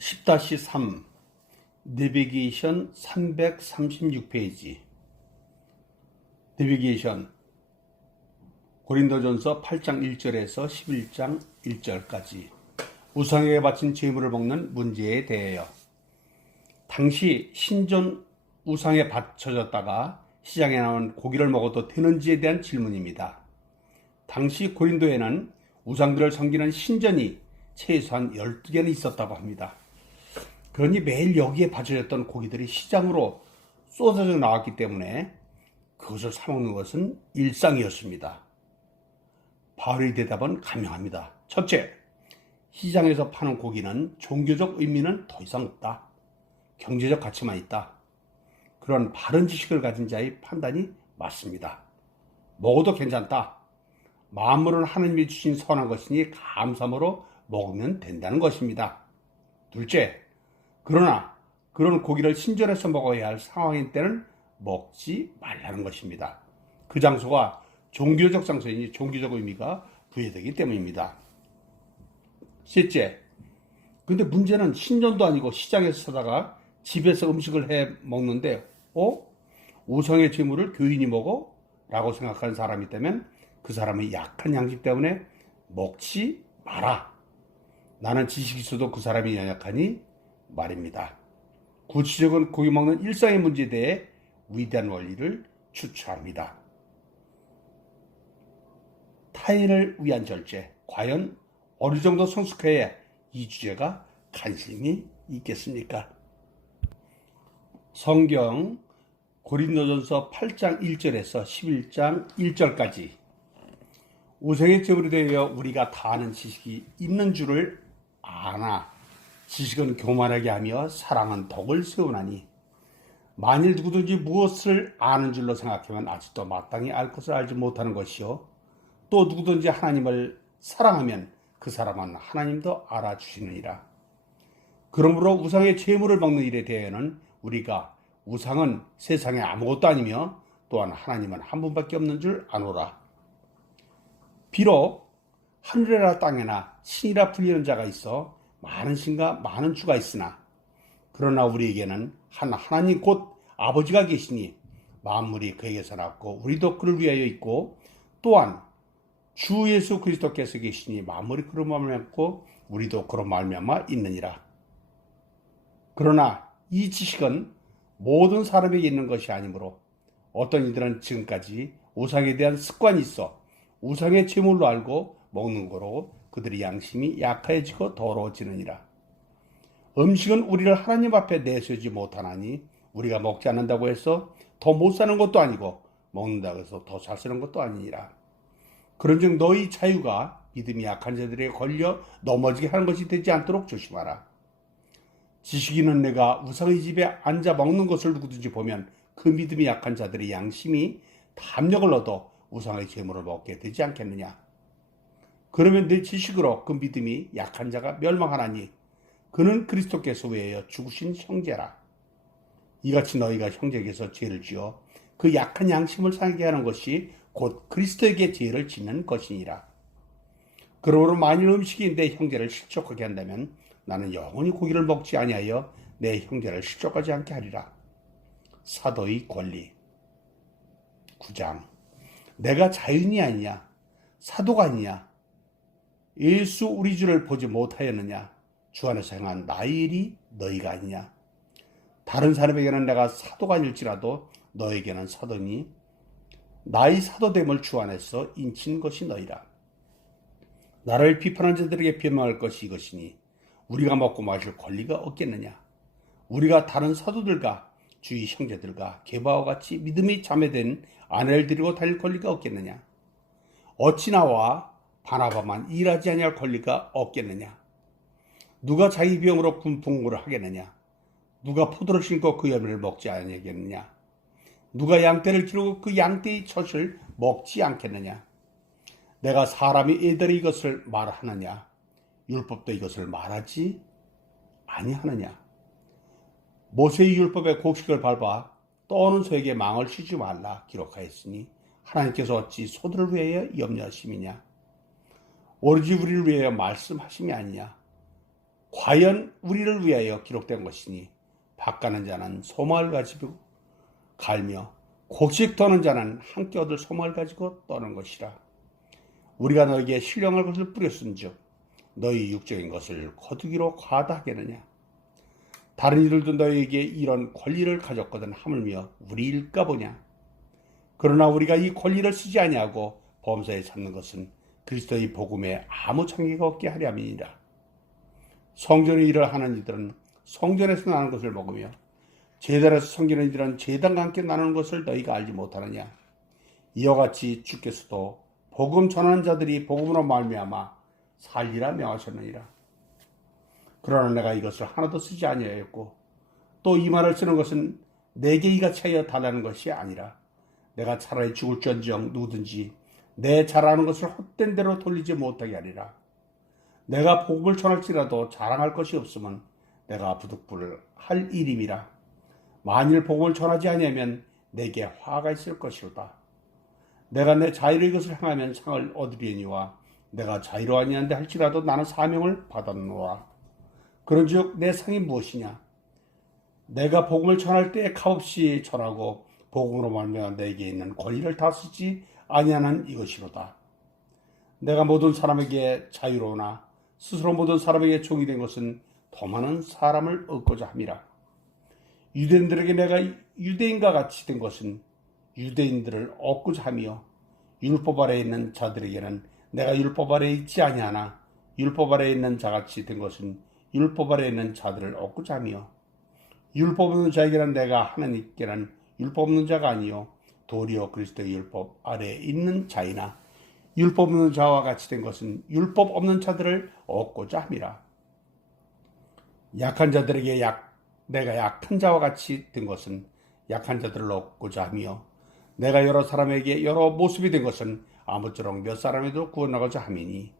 10-3 내비게이션 336페이지 내비게이션 고린도전서 8장 1절에서 11장 1절까지 우상에게 바친 제물을 먹는 문제에 대하여 당시 신전 우상에 바쳐졌다가 시장에 나온 고기를 먹어도 되는지에 대한 질문입니다. 당시 고린도에는 우상들을 섬기는 신전이 최소한 12개는 있었다고 합니다. 그러니 매일 여기에 바쳐졌던 고기들이 시장으로 쏟아져 나왔기 때문에 그것을 사먹는 것은 일상이었습니다. 바울의 대답은 간명합니다. 첫째, 시장에서 파는 고기는 종교적 의미는 더 이상 없다. 경제적 가치만 있다. 그런 바른 지식을 가진 자의 판단이 맞습니다. 먹어도 괜찮다. 만물은 하나님이 주신 선한 것이니 감사함으로 먹으면 된다는 것입니다. 둘째, 그러나 그런 고기를 신전에서 먹어야 할 상황인 때는 먹지 말라는 것입니다. 그 장소가 종교적 장소이니 종교적 의미가 부여되기 때문입니다. 셋째, 근데 문제는 신전도 아니고 시장에서 사다가 집에서 음식을 해 먹는데 우상의 제물을 교인이 먹어? 라고 생각하는 사람이 있다면 그 사람의 약한 양식 때문에 먹지 마라. 나는 지식이 있어도 그 사람이 연약하니 말입니다. 구체적인 고기 먹는 일상의 문제에 대해 위대한 원리를 추출합니다. 타인을 위한 절제, 과연 어느 정도 성숙해야 이 주제가 관심이 있겠습니까? 성경 고린도전서 8장 1절에서 11장 1절까지 우상의 제물에 대하여 우리가 다 아는 지식이 있는 줄을 아나 지식은 교만하게 하며 사랑은 덕을 세우나니 만일 누구든지 무엇을 아는 줄로 생각하면 아직도 마땅히 알 것을 알지 못하는 것이요 또 누구든지 하나님을 사랑하면 그 사람은 하나님도 알아주시느니라. 그러므로 우상의 제물을 먹는 일에 대해서는 우리가 우상은 세상에 아무것도 아니며 또한 하나님은 한 분밖에 없는 줄 아노라. 비록 하늘이나 땅에나 신이라 불리는 자가 있어 많은 신과 많은 주가 있으나 그러나 우리에게는 한 하나님 곧 아버지가 계시니 만물이 그에게서 났고 우리도 그를 위하여 있고 또한 주 예수 그리스도께서 계시니 만물이 그로 말미암고 우리도 그로 말미암아 있느니라. 그러나 이 지식은 모든 사람에게 있는 것이 아니므로 어떤 이들은 지금까지 우상에 대한 습관이 있어 우상의 제물로 알고 먹는 거로 그들의 양심이 약해지고 더러워지느니라. 음식은 우리를 하나님 앞에 내세우지 못하나니 우리가 먹지 않는다고 해서 더 못 사는 것도 아니고 먹는다고 해서 더 잘 사는 것도 아니니라. 그런즉 너희 자유가 믿음이 약한 자들에게 걸려 넘어지게 하는 것이 되지 않도록 조심하라. 지식 있는 내가 우상의 집에 앉아 먹는 것을 누구든지 보면 그 믿음이 약한 자들의 양심이 담력을 얻어 우상의 제물을 먹게 되지 않겠느냐. 그러면 내 지식으로 그 믿음이 약한 자가 멸망하나니 그는 그리스도께서 위하여 죽으신 형제라. 이같이 너희가 형제에게서 죄를 지어 그 약한 양심을 상하게 하는 것이 곧 그리스도에게 죄를 짓는 것이니라. 그러므로 만일 음식이 내 형제를 실족하게 한다면 나는 영원히 고기를 먹지 아니하여 내 형제를 실족하지 않게 하리라. 사도의 권리 9장 내가 자유인이 아니냐 사도가 아니냐 예수 우리 주를 보지 못하였느냐 주 안에서 행한 나의 일이 너희가 아니냐. 다른 사람에게는 내가 사도가 아닐지라도 너에게는 사도니 나의 사도됨을 주 안에서 인친 것이 너희라. 나를 비판한 자들에게 변명할 것이 이것이니 우리가 먹고 마실 권리가 없겠느냐. 우리가 다른 사도들과 주의 형제들과 게바와 같이 믿음이 자매된 아내를 데리고 다닐 권리가 없겠느냐. 어찌 나와 바나바만 일하지 아니할 권리가 없겠느냐. 누가 자기 비용으로 군풍고를 하겠느냐. 누가 포도를 심고 그 열매를 먹지 아니하겠느냐. 누가 양떼를 기르고 그 양떼의 젖을 먹지 않겠느냐. 내가 사람이 애들이 이것을 말하느냐. 율법도 이것을 말하지 아니하느냐. 모세의 율법의 곡식을 밟아 떠오는 소에게 망을 쉬지 말라 기록하였으니 하나님께서 어찌 소들을 위하여 염려하심이냐. 오로지 우리를 위하여 말씀하심이 아니냐. 과연 우리를 위하여 기록된 것이니 바가는 자는 소망을 가지고 갈며 곡식 떠는 자는 함께 얻을 소망을 가지고 떠는 것이라. 우리가 너에게 신령할 것을 뿌렸은즉 너희 육적인 것을 거두기로 과다하겠느냐. 다른 이들도 너희에게 이런 권리를 가졌거든 하물며 우리일까 보냐. 그러나 우리가 이 권리를 쓰지 아니하고 범사에 찾는 것은 그리스도의 복음에 아무 창기가 없게 하려 함이니라. 성전의 일을 하는 이들은 성전에서 나는 것을 먹으며 제단에서 섬기는 이들은 제단과 함께 나누는 것을 너희가 알지 못하느냐. 이와 같이 주께서도 복음 전하는 자들이 복음으로 말미암아 살리라 명하셨느니라. 그러나 내가 이것을 하나도 쓰지 아니하였고 또 이 말을 쓰는 것은 내게 이같이 하여 달라는 것이 아니라 내가 차라리 죽을지언정 누구든지 내 잘하는 것을 헛된 대로 돌리지 못하게 하리라. 내가 복음을 전할지라도 자랑할 것이 없으면 내가 부득불을 할 일임이라. 만일 복음을 전하지 아니하면 내게 화가 있을 것이로다. 내가 내 자유로 이것을 행하면 상을 얻으리니와 내가 자유로 아니한데 할지라도 나는 사명을 받았노라. 그런즉 내 상이 무엇이냐? 내가 복음을 전할 때에 값없이 전하고 복음으로 말미암아 내게 있는 권리를 다 쓰지 아니하는 이것이로다. 내가 모든 사람에게 자유로우나 스스로 모든 사람에게 종이 된 것은 더 많은 사람을 얻고자 함이라. 유대인들에게 내가 유대인과 같이 된 것은 유대인들을 얻고자 하며 율법 아래에 있는 자들에게는 내가 율법 아래에 있지 아니하나 율법 아래에 있는 자같이 된 것은 율법 아래에 있는 자들을 얻고자 하며 율법 없는 자에게는 내가 하나님께는 율법 없는 자가 아니요 도리어 그리스도의 율법 아래에 있는 자이나 율법 없는 자와 같이 된 것은 율법 없는 자들을 얻고자 함이라. 약한 자들에게 내가 약한 자와 같이 된 것은 약한 자들을 얻고자 하며 내가 여러 사람에게 여러 모습이 된 것은 아무쪼록 몇 사람에도 구원하고자 함이니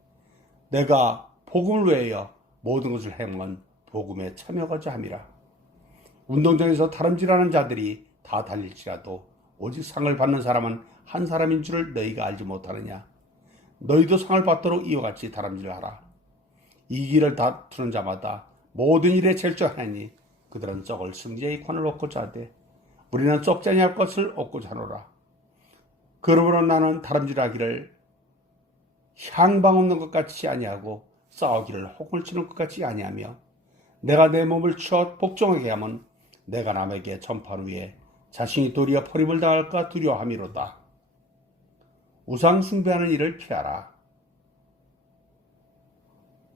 내가 복음을 위하여 모든 것을 행한 복음에 참여하고자 함이라. 운동장에서 다름질하는 자들이 다 달릴지라도 오직 상을 받는 사람은 한 사람인 줄을 너희가 알지 못하느냐. 너희도 상을 받도록 이와 같이 다름질하라. 이 길을 다투는 자마다 모든 일에 절저하니 그들은 썩을 승리의 관을 얻고자 하되 우리는 썩지 아니할 것을 얻고자 하노라. 그러므로 나는 다름질하기를 향방 없는 것 같이 아니하고 싸우기를 혹을 치는 것 같이 아니하며 내가 내 몸을 치어 복종하게 하면 내가 남에게 전파한 후에 자신이 도리어 버림을 당할까 두려워함이로다. 우상 숭배하는 일을 피하라.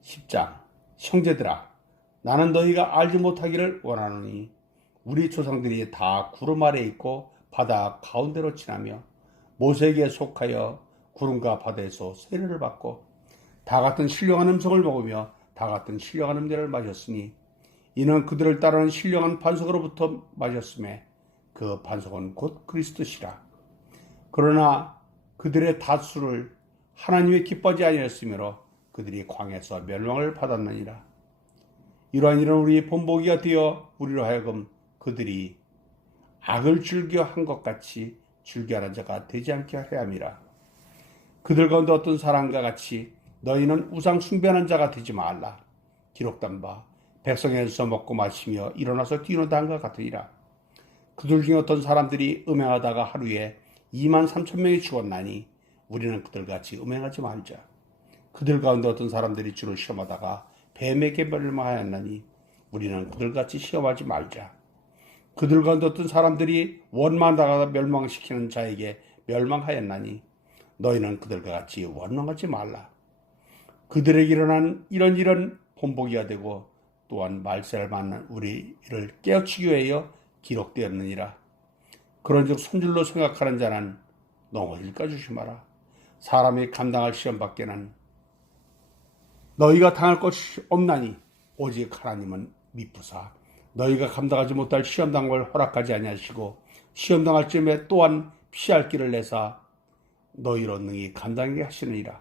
10장. 형제들아, 나는 너희가 알지 못하기를 원하노니 우리 조상들이 다 구름 아래에 있고 바다 가운데로 지나며 모세에게 속하여 구름과 바다에서 세례를 받고 다 같은 신령한 음성을 먹으며 다 같은 신령한 음료를 마셨으니 이는 그들을 따르는 신령한 반석으로부터 마셨음에 그 반석은 곧 그리스도시라. 그러나 그들의 다수를 하나님의 기뻐하지 아니하였으므로 그들이 광야에서 멸망을 받았느니라. 이러한 일은 우리의 본보기가 되어 우리로 하여금 그들이 악을 즐겨한 것 같이 즐겨하는 자가 되지 않게 하려 함이라. 그들 가운데 어떤 사람과 같이 너희는 우상 숭배하는 자가 되지 말라. 기록된 바 백성에서 먹고 마시며 일어나서 뛰노다 한것 같으니라. 그들 중에 어떤 사람들이 음행하다가 하루에 23,000명이 죽었나니 우리는 그들같이 음행하지 말자. 그들 가운데 어떤 사람들이 주를 시험하다가 뱀에게 멸망하였나니 우리는 그들같이 시험하지 말자. 그들 가운데 어떤 사람들이 원망하다가 멸망시키는 자에게 멸망하였나니 너희는 그들과 같이 원망하지 말라. 그들에게 일어난 이런 일은 본보기가 되고 또한 말세를 맞는 우리를 깨우치기 위하여 기록되었느니라. 그런즉 손질로 생각하는 자는 농어일까 조심하라. 사람이 감당할 시험 밖에는 너희가 당할 것이 없나니 오직 하나님은 미쁘사 너희가 감당하지 못할 시험 당한 걸 허락하지 아니하시고 시험 당할 즈음에 또한 피할 길을 내사 너희로 능히 감당하게 하시느니라.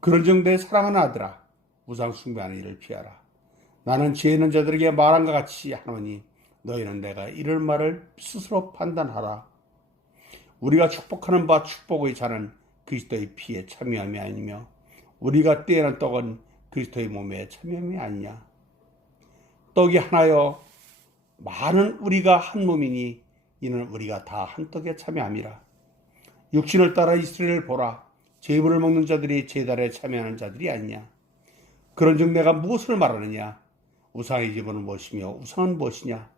그런즉 내 사랑하는 아들아, 우상 숭배하는 일을 피하라. 나는 지혜 있는 자들에게 말한 것 같이 하노니 너희는 내가 이럴 말을 스스로 판단하라. 우리가 축복하는 바 축복의 자는 그리스도의 피에 참여함이 아니며 우리가 떼어낸 떡은 그리스도의 몸에 참여함이 아니냐. 떡이 하나여 많은 우리가 한 몸이니 이는 우리가 다 한 떡에 참여함이라. 육신을 따라 이스라엘을 보라. 제물을 먹는 자들이 제단에 참여하는 자들이 아니냐. 그런즉 내가 무엇을 말하느냐. 우상의 제물은 무엇이며 우상은 무엇이냐.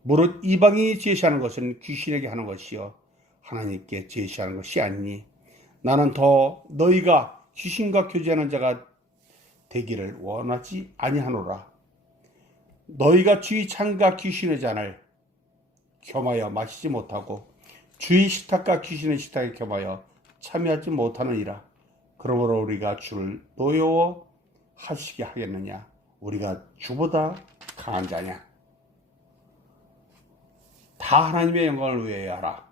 무릇 이방인이 제시하는 것은 귀신에게 하는 것이요 하나님께 제시하는 것이 아니니 나는 더 너희가 귀신과 교제하는 자가 되기를 원하지 아니하노라. 너희가 주의 창과 귀신의 잔을 겸하여 마시지 못하고 주의 식탁과 귀신의 식탁에 겸하여 참여하지 못하느니라. 그러므로 우리가 주를 노여워하시게 하겠느냐. 우리가 주보다 강한 자냐. 다 하나님의 영광을 위하여 하라.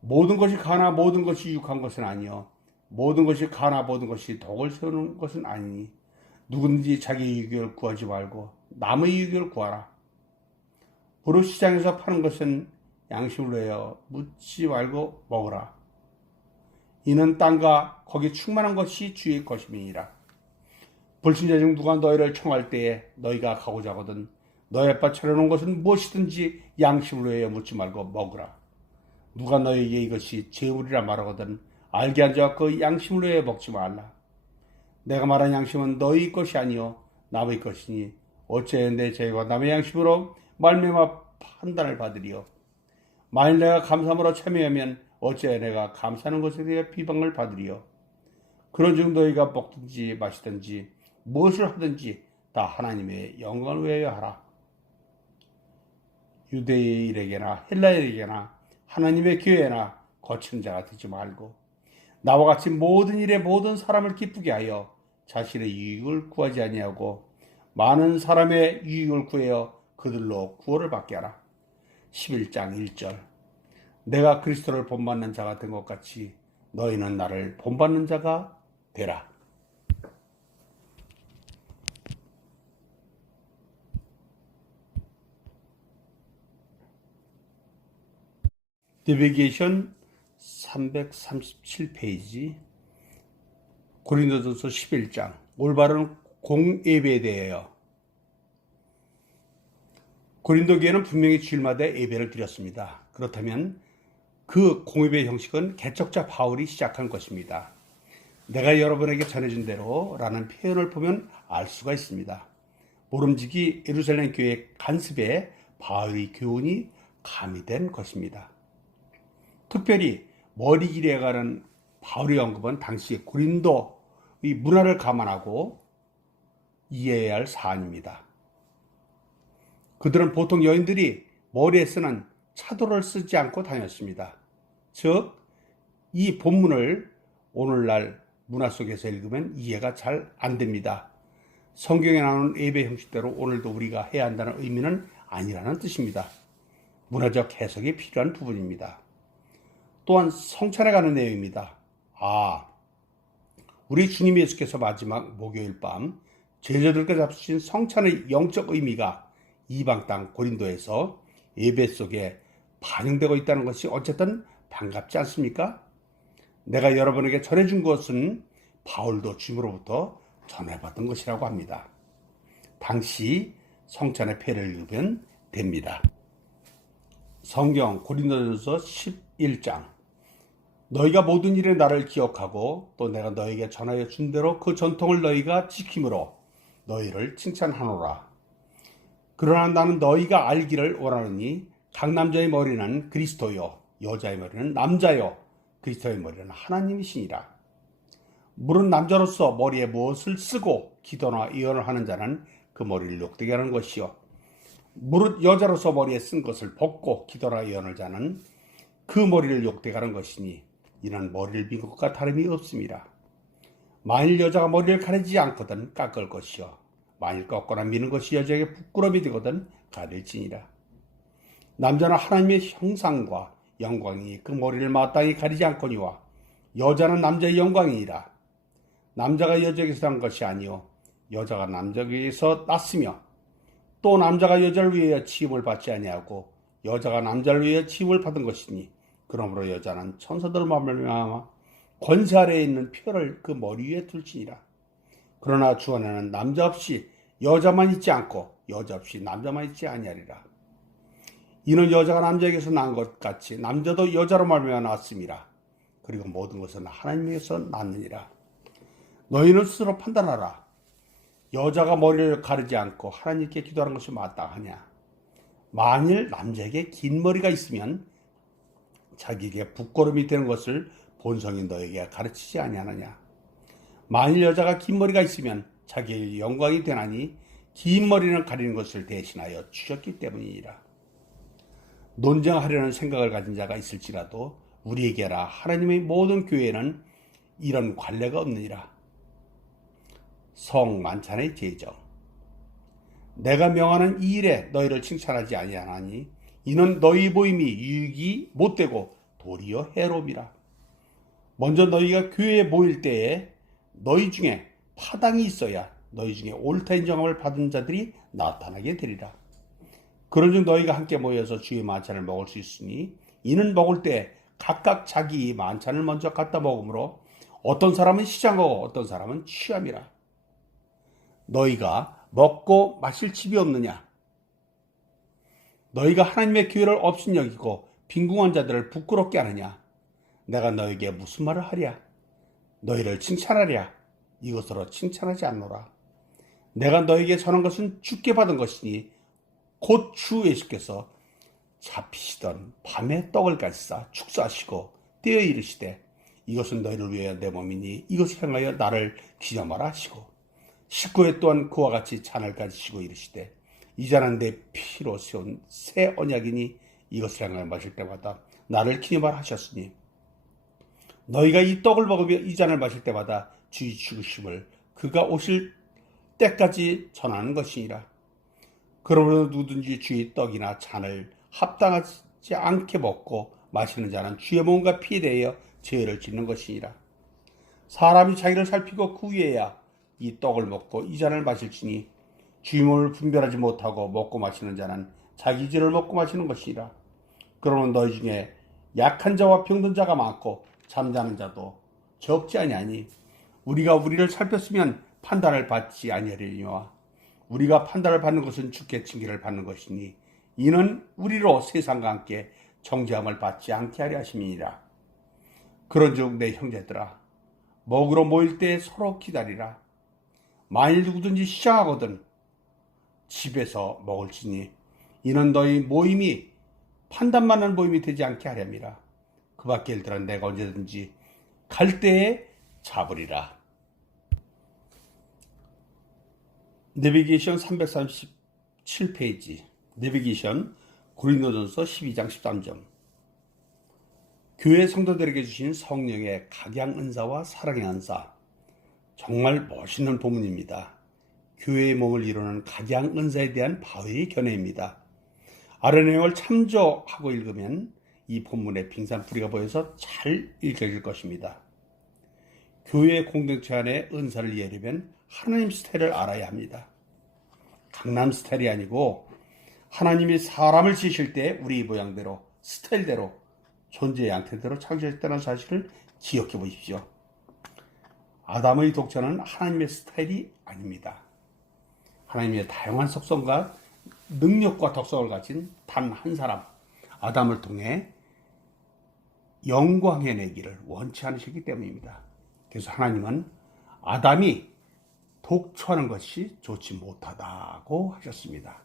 모든 것이 가나 모든 것이 유익한 것은 아니요 모든 것이 가나 모든 것이 덕을 세우는 것은 아니니 누구든지 자기 유익을 구하지 말고 남의 유익을 구하라. 부르 시장에서 파는 것은 양심을 위하여 묻지 말고 먹으라. 이는 땅과 거기 충만한 것이 주의 것임이니라. 불신자 중 누가 너희를 청할 때에 너희가 가고자 하거든 너희 앞에 차려놓은 것은 무엇이든지 양심을 위하여 묻지 말고 먹으라. 누가 너희에게 이것이 제물이라 말하거든 알게 앉아 그 양심을 위하여 먹지 말라. 내가 말한 양심은 너희 것이 아니요 남의 것이니 어찌하여 내 죄와 남의 양심으로 말미암아 판단을 받으리요. 만일 내가 감사함으로 참여하면 어찌하여 내가 감사하는 것에 대해 비방을 받으리요. 그런즉 너희가 먹든지 마시든지 무엇을 하든지 다 하나님의 영광을 위하여 하라. 유대인에게나 헬라인에게나 하나님의 교회나 거친 자가 되지 말고 나와 같이 모든 일에 모든 사람을 기쁘게 하여 자신의 유익을 구하지 아니하고 많은 사람의 유익을 구하여 그들로 구원을 받게 하라. 11장 1절. 내가 그리스도를 본받는 자가 된 것 같이 너희는 나를 본받는 자가 되라. 내비게이션 337페이지 고린도전서 11장 올바른 공예배에 대하여. 고린도 교회는 분명히 주일마다 예배를 드렸습니다. 그렇다면 그 공예배 형식은 개척자 바울이 시작한 것입니다. 내가 여러분에게 전해준 대로 라는 표현을 보면 알 수가 있습니다. 모름지기 예루살렘 교회 간습에 바울의 교훈이 가미된 것입니다. 특별히 머리 길에 가는 바울의 언급은 당시 고린도의 문화를 감안하고 이해해야 할 사안입니다. 그들은 보통 여인들이 머리에 쓰는 차도를 쓰지 않고 다녔습니다. 즉, 이 본문을 오늘날 문화 속에서 읽으면 이해가 잘 안 됩니다. 성경에 나오는 예배 형식대로 오늘도 우리가 해야 한다는 의미는 아니라는 뜻입니다. 문화적 해석이 필요한 부분입니다. 또한 성찬에 관한 내용입니다. 우리 주님 예수께서 마지막 목요일 밤 제자들께 잡수신 성찬의 영적 의미가 이방 땅 고린도에서 예배 속에 반영되고 있다는 것이 어쨌든 반갑지 않습니까? 내가 여러분에게 전해준 것은 바울도 주님으로부터 전해받은 것이라고 합니다. 당시 성찬의 패를 읽으면 됩니다. 성경 고린도전서 11장. 너희가 모든 일에 나를 기억하고 또 내가 너희에게 전하여 준 대로 그 전통을 너희가 지킴으로 너희를 칭찬하노라. 그러나 나는 너희가 알기를 원하노니 각 남자의 머리는 그리스도요 여자의 머리는 남자요 그리스도의 머리는 하나님이시니라. 무릇 남자로서 머리에 무엇을 쓰고 기도나 예언을 하는 자는 그 머리를 욕되게 하는 것이요 무릇 여자로서 머리에 쓴 것을 벗고 기도나 예언을 자는 그 머리를 욕되게 하는 것이니 이는 머리를 민 것과 다름이 없습니다. 만일 여자가 머리를 가리지 않거든 깎을 것이요 만일 꺾거나 미는 것이 여자에게 부끄러움이 되거든 가릴지니라. 남자는 하나님의 형상과 영광이 그 머리를 마땅히 가리지 않거니와 여자는 남자의 영광이니라. 남자가 여자에게서 난 것이 아니요 여자가 남자에게서 났으며 또 남자가 여자를 위하여 치임을 받지 아니하고 여자가 남자를 위하여 치임을 받은 것이니 그러므로 여자는 천사들 말미암아 권세 아래에 있는 표를 그 머리 위에 둘지니라. 그러나 주 안에는 남자 없이 여자만 있지 않고 여자 없이 남자만 있지 아니하리라. 이는 여자가 남자에게서 난 것 같이 남자도 여자로 말미암아 났음이라. 그리고 모든 것은 하나님에게서 났느니라. 너희는 스스로 판단하라. 여자가 머리를 가르지 않고 하나님께 기도하는 것이 마땅하냐? 만일 남자에게 긴 머리가 있으면 자기에게 부끄러움이 되는 것을 본성인 너에게 가르치지 아니하느냐? 만일 여자가 긴 머리가 있으면 자기에게 영광이 되나니 긴 머리는 가리는 것을 대신하여 주셨기 때문이니라. 논쟁하려는 생각을 가진 자가 있을지라도 우리에게라 하나님의 모든 교회에는 이런 관례가 없느니라. 성 만찬의 제정. 내가 명하는 이 일에 너희를 칭찬하지 아니하나니 이는 너희 모임이 유익이 못되고 도리어 해로움이라. 먼저 너희가 교회에 모일 때에 너희 중에 파당이 있어야 너희 중에 옳다 인정함을 받은 자들이 나타나게 되리라. 그런즉 너희가 함께 모여서 주의 만찬을 먹을 수 있으니 이는 먹을 때 각각 자기 만찬을 먼저 갖다 먹으므로 어떤 사람은 시장하고 어떤 사람은 취함이라. 너희가 먹고 마실 집이 없느냐? 너희가 하나님의 교회를 업신여기고 빈궁한 자들을 부끄럽게 하느냐? 내가 너에게 무슨 말을 하랴? 너희를 칭찬하랴? 이것으로 칭찬하지 않노라. 내가 너에게 전한 것은 주께 받은 것이니 곧 주 예수께서 잡히시던 밤에 떡을 가지사 축사하시고 떼어 이르시되 이것은 너희를 위하여 내 몸이니 이것을 향하여 나를 기념하라 하시고 19회 또한 그와 같이 잔을 가지시고 이르시되 이 잔은 내 피로 세운 새 언약이니 이것을 향하여 마실 때마다 나를 기념하라 하셨으니 너희가 이 떡을 먹으며 이 잔을 마실 때마다 주의 죽으심을 그가 오실 때까지 전하는 것이니라. 그러므로 누구든지 주의 떡이나 잔을 합당하지 않게 먹고 마시는 자는 주의 몸과 피에 대하여 죄를 짓는 것이니라. 사람이 자기를 살피고 그 위에야 이 떡을 먹고 이 잔을 마실지니 주의 몸을 분별하지 못하고 먹고 마시는 자는 자기 죄를 먹고 마시는 것이니라. 그러면 너희 중에 약한 자와 병든 자가 많고 잠자는 자도 적지 아니하니 우리가 우리를 살폈으면 판단을 받지 아니하리니와 우리가 판단을 받는 것은 주께 징계를 받는 것이니 이는 우리로 세상과 함께 정죄함을 받지 않게 하려 하심이니라. 그런즉 내 형제들아 먹으러 모일 때 서로 기다리라. 만일 누구든지 시장하거든 집에서 먹을지니 이는 너희 모임이 판단만한 모임이 되지 않게 하렵니다. 그 밖에 일들은 내가 언제든지 갈 때에 잡으리라. 내비게이션 337페이지 내비게이션 고린도전서 12장 13절. 교회 성도들에게 주신 성령의 각양 은사와 사랑의 은사. 정말 멋있는 본문입니다. 교회의 몸을 이루는 각양 은사에 대한 바위의 견해입니다. 아래 내용을 참조하고 읽으면 이 본문의 빙산풀이가 보여서 잘 읽혀질 것입니다. 교회 공동체 안에 은사를 이해하려면 하나님 스타일을 알아야 합니다. 강남 스타일이 아니고 하나님이 사람을 지으실 때 우리 모양대로 스타일대로 존재의 양태대로 창조했다는 사실을 기억해 보십시오. 아담의 독자는 하나님의 스타일이 아닙니다. 하나님의 다양한 속성과 능력과 덕성을 가진 단 한 사람 아담을 통해 영광해 내기를 원치 않으시기 때문입니다. 그래서 하나님은 아담이 독초하는 것이 좋지 못하다고 하셨습니다.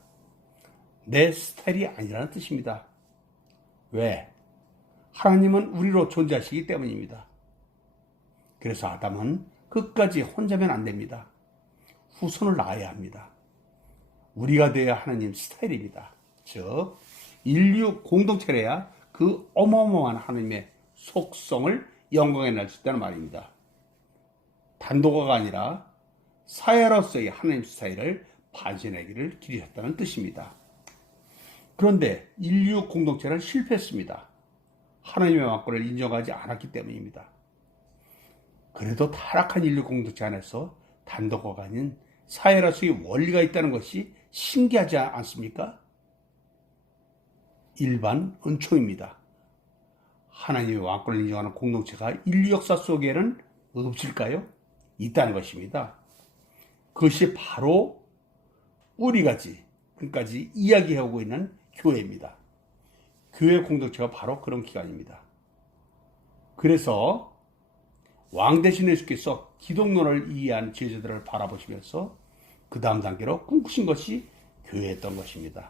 내 스타일이 아니라는 뜻입니다. 왜? 하나님은 우리로 존재하시기 때문입니다. 그래서 아담은 끝까지 혼자면 안 됩니다. 후손을 낳아야 합니다. 우리가 되어야 하나님 스타일입니다. 즉 인류 공동체래야 그 어마어마한 하나님의 속성을 영광에 낼 수 있다는 말입니다. 단독화가 아니라 사회로서의 하나님 스타일을 발견하기를 기리셨다는 뜻입니다. 그런데 인류 공동체는 실패했습니다. 하나님의 왕권을 인정하지 않았기 때문입니다. 그래도 타락한 인류 공동체 안에서 단독화가 아닌 사회로서의 원리가 있다는 것이 신기하지 않습니까? 일반 은총입니다. 하나님의 왕권을 인정하는 공동체가 인류 역사 속에는 없을까요? 있다는 것입니다. 그것이 바로 뿌리가지 지금까지 이야기하고 있는 교회입니다. 교회 공동체가 바로 그런 기관입니다. 그래서 왕 대신 예수께서 기독론을 이해한 제자들을 바라보시면서 그 다음 단계로 꿈꾸신 것이 교회였던 것입니다.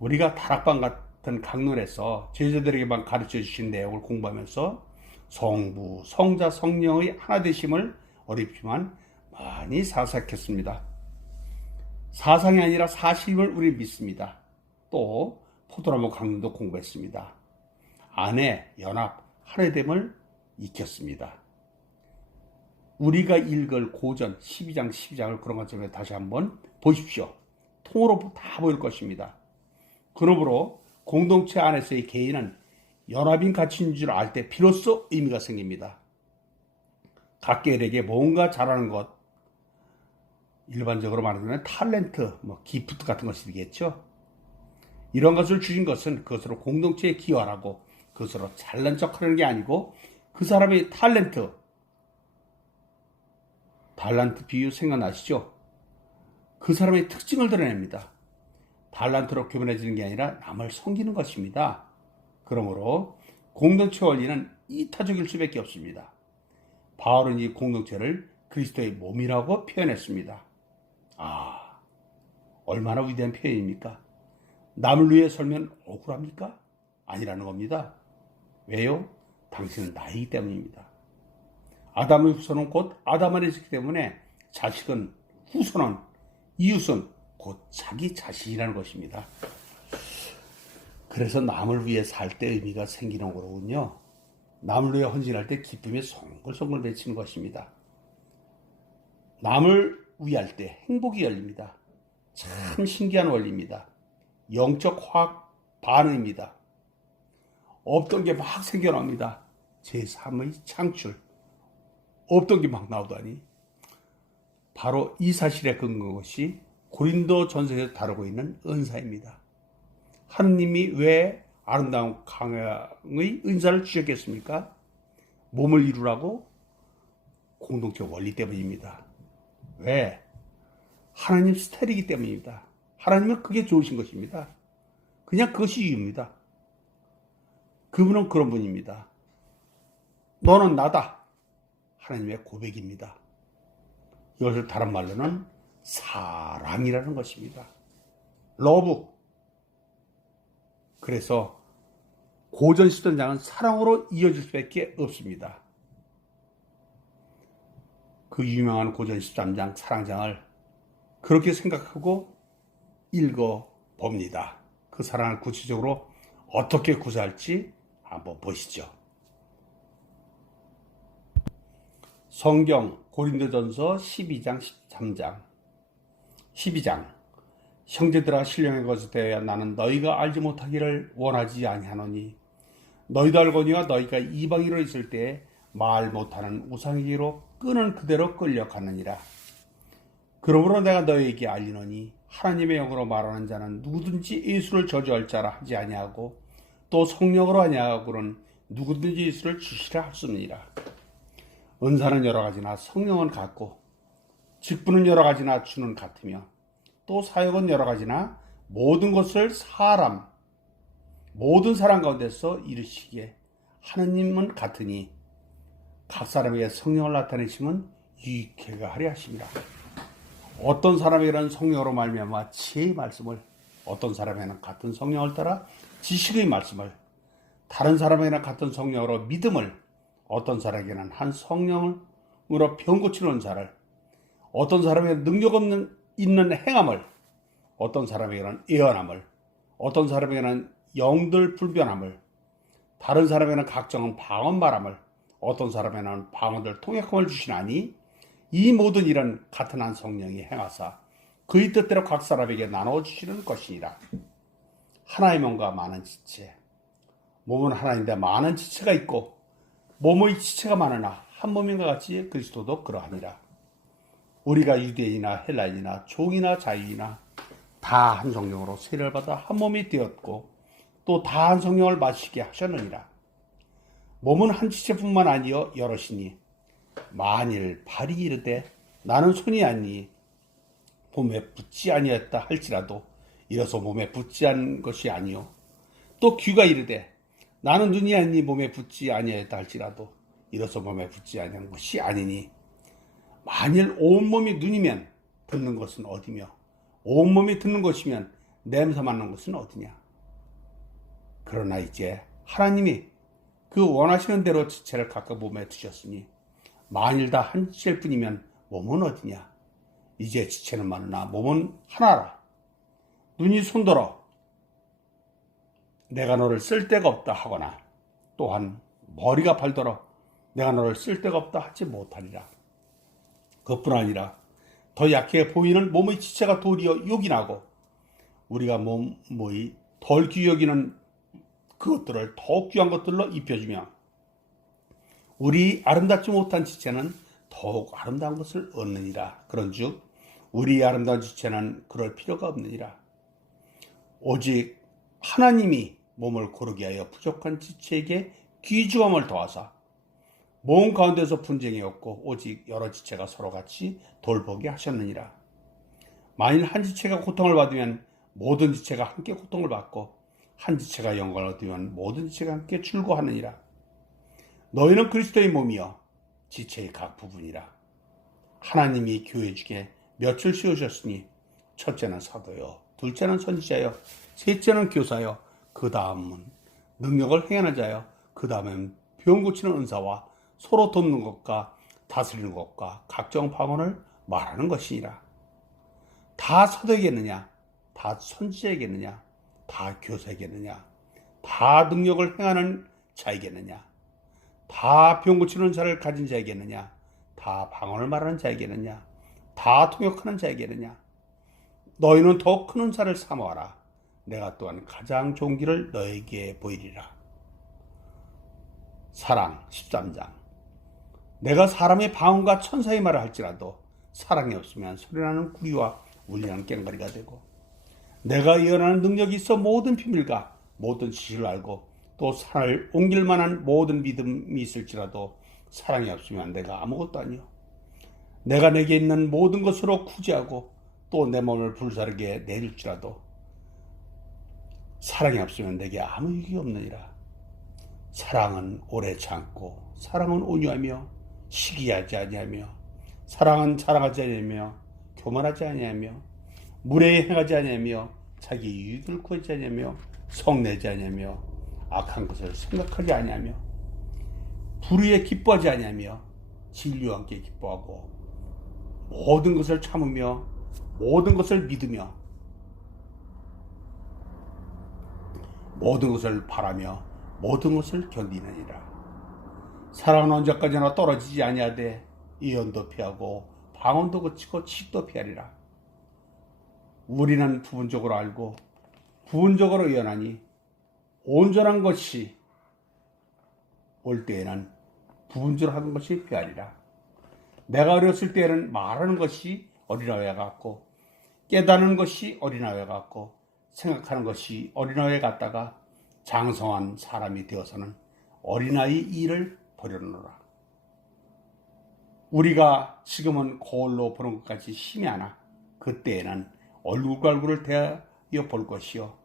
우리가 다락방 같은 강론에서 제자들에게만 가르쳐 주신 내용을 공부하면서 성부, 성자, 성령의 하나 되심을 어렵지만 많이 사색했습니다. 사상이 아니라 사실임을 우리 믿습니다. 또 포도나무 강론도 공부했습니다. 아내, 연합, 하나됨을 익혔습니다. 우리가 읽을 고전 12장 12장을 그런 것처럼 다시 한번 보십시오. 통으로 다 보일 것입니다. 그러므로 공동체 안에서의 개인은 연합인 가치인 줄 알 때 비로소 의미가 생깁니다. 각계에게 뭔가 잘하는 것, 일반적으로 말하면 탤런트, 기프트 같은 것이 되겠죠. 이런 것을 주신 것은 그것으로 공동체에 기여하라고 그것으로 잘난 척하는 게 아니고 그 사람의 탤런트 비유 생각나시죠? 그 사람의 특징을 드러냅니다. 달란트로 교만해지는 게 아니라 남을 섬기는 것입니다. 그러므로 공동체 원리는 이타적일 수밖에 없습니다. 바울은 이 공동체를 그리스도의 몸이라고 표현했습니다. 얼마나 위대한 표현입니까? 남을 위해 설면 억울합니까? 아니라는 겁니다. 왜요? 당신은 나이기 때문입니다. 아담의 후손은 곧 아담 안에 있기 때문에 자식은, 후손은, 이웃은 곧 자기 자신이라는 것입니다. 그래서 남을 위해 살 때 의미가 생기는 거로군요. 남을 위해 헌신할 때 기쁨이 송글송글 맺히는 것입니다. 남을 위할 때 행복이 열립니다. 참 신기한 원리입니다. 영적 화학 반응입니다. 없던 게 막 생겨납니다. 제3의 창출. 없던 게 막 나오다니. 바로 이 사실에 근거한 것이 고린도 전서에서 다루고 있는 은사입니다. 하느님이 왜 아름다운 강의 은사를 주셨겠습니까? 몸을 이루라고? 공동체 원리 때문입니다. 왜? 하나님 스타일이기 때문입니다. 하나님은 그게 좋으신 것입니다. 그냥 그것이 이유입니다. 그분은 그런 분입니다. 너는 나다. 하나님의 고백입니다. 이것을 다른 말로는 사랑이라는 것입니다. 러브. 그래서 고전 10전장은 사랑으로 이어질 수밖에 없습니다. 그 유명한 고전 13장 사랑장을 그렇게 생각하고 읽어봅니다. 그 사랑을 구체적으로 어떻게 구사할지 한번 보시죠. 성경 고린도전서 12장 13장 12장 형제들아 신령의 것에 대하여 나는 너희가 알지 못하기를 원하지 아니하노니 너희도 알거니와 너희가 이방인으로 있을 때 말 못하는 우상에게로 끄는 그대로 끌려가느니라. 그러므로 내가 너희에게 알리노니 하나님의 영으로 말하는 자는 누구든지 예수를 저주할 자라 하지 아니하고 또 성령으로 아니하고는 누구든지 예수를 주시라 할 수 없느니라. 은사는 여러 가지나 성령은 같고 직분은 여러 가지나 주는 같으며 또 사역은 여러 가지나 모든 것을 모든 사람 가운데서 이루시기에 하느님은 같으니 각 사람에게 성령을 나타내심은 유익하게 하려 하십니다. 어떤 사람에게는 성령으로 말미암아 지혜의 말씀을, 어떤 사람에게는 같은 성령을 따라 지식의 말씀을, 다른 사람에게는 같은 성령으로 믿음을, 어떤 사람에게는 한 성령으로 병 고치는 자를, 어떤 사람에게는 능력 있는 행함을, 어떤 사람에게는 예언함을, 어떤 사람에게는 영들 불변함을, 다른 사람에게는 각종 방언 말함을, 어떤 사람에게는 방언들 통역함을 주시나니 이 모든 일은 같은 한 성령이 행하사 그의 뜻대로 각 사람에게 나눠 주시는 것이니라. 하나의 몸과 많은 지체. 몸은 하나인데 많은 지체가 있고 몸의 지체가 많으나 한 몸인과 같이 그리스도도 그러하니라. 우리가 유대인이나 헬라인이나 종이나 자유이나 다 한 성령으로 세례를 받아 한 몸이 되었고 또 다 한 성령을 마시게 하셨느니라. 몸은 한 지체뿐만 아니여 여럿이니 만일 발이 이르되 나는 손이 아니니 몸에 붙지 아니었다 할지라도 이로써 몸에 붙지 않은 것이 아니요 또 귀가 이르되 나는 눈이 아니니 몸에 붙지 아니하였다 할지라도 이로써 몸에 붙지 아니한 것이 아니니 만일 온몸이 눈이면 듣는 것은 어디며 온몸이 듣는 것이면 냄새 맡는 것은 어디냐. 그러나 이제 하나님이 그 원하시는 대로 지체를 각각 몸에 두셨으니 만일 다 한 지체일 뿐이면 몸은 어디냐. 이제 지체는 많으나 몸은 하나라. 눈이 손들어 내가 너를 쓸 데가 없다 하거나 또한 머리가 발더러 내가 너를 쓸 데가 없다 하지 못하리라. 그것뿐 아니라 더 약해 보이는 몸의 지체가 도리어 요긴하고 우리가 몸의 덜 귀히 여기는 그것들을 더욱 귀한 것들로 입혀주며 우리 아름답지 못한 지체는 더욱 아름다운 것을 얻느니라. 그런즉 우리 아름다운 지체는 그럴 필요가 없느니라. 오직 하나님이 몸을 고르게 하여 부족한 지체에게 귀중함을 더하사 몸 가운데서 분쟁이 없고 오직 여러 지체가 서로 같이 돌보게 하셨느니라. 만일 한 지체가 고통을 받으면 모든 지체가 함께 고통을 받고 한 지체가 영광을 얻으면 모든 지체가 함께 즐거워하느니라. 너희는 그리스도의 몸이여 지체의 각 부분이라. 하나님이 교회 중에 몇을 세우셨으니 첫째는 사도요 둘째는 선지자요 셋째는 교사요 그 다음은 능력을 행하는 자요 그 다음엔 병 고치는 은사와 서로 돕는 것과 다스리는 것과 각종 방언을 말하는 것이니라. 다 사도이겠느냐? 다 선지자이겠느냐? 다 교사이겠느냐? 다 능력을 행하는 자이겠느냐? 다 병 고치는 자를 가진 자이겠느냐? 다 방언을 말하는 자이겠느냐? 다 통역하는 자이겠느냐? 너희는 더 큰 은사를 사모하라. 내가 또한 가장 좋은 길을 너에게 보이리라. 사랑 13장. 내가 사람의 방언과 천사의 말을 할지라도 사랑이 없으면 소리나는 구리와 울리는 꽹과리가 되고 내가 예언하는 능력이 있어 모든 비밀과 모든 지식을 알고 또 산을 옮길 만한 모든 믿음이 있을지라도 사랑이 없으면 내가 아무것도 아니요 내가 내게 있는 모든 것으로 구제하고 또 내 몸을 불사르게 내줄지라도 사랑이 없으면 내게 아무 유익이 없느니라. 사랑은 오래 참고 사랑은 온유하며 시기하지 아니하며 사랑은 자랑하지 아니하며 교만하지 아니하며 무례히 행하지 아니하며 자기 유익을 구하지 아니하며 성내지 아니하며 악한 것을 생각하지 아니하며 불의에 기뻐하지 아니하며 진리와 함께 기뻐하고 모든 것을 참으며 모든 것을 믿으며 모든 것을 바라며 모든 것을 견디느니라. 사랑은 언제까지나 떨어지지 아니하되 예언도 피하고 방언도 그치고 치도 피하리라. 우리는 부분적으로 알고 부분적으로 예언하니 온전한 것이 올 때에는 부분적으로 하는 것이 피하리라. 내가 어렸을 때에는 말하는 것이 어린아이와 같고 깨닫는 것이 어린아이와 같고 생각하는 것이 어린아이와 같다가 장성한 사람이 되어서는 어린아이 일을 버려놓으라. 우리가 지금은 거울로 보는 것까지 희미하나 그때에는 얼굴과 얼굴을 대하여 볼 것이요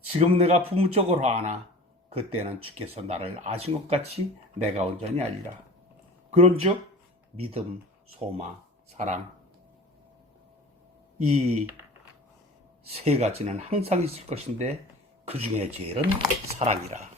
지금 내가 부분적으로 아나 그때는 주께서 나를 아신 것 같이 내가 온전히 알리라. 그런즉 믿음, 소망, 사랑 이 세 가지는 항상 있을 것인데 그 중에 제일은 사랑이라.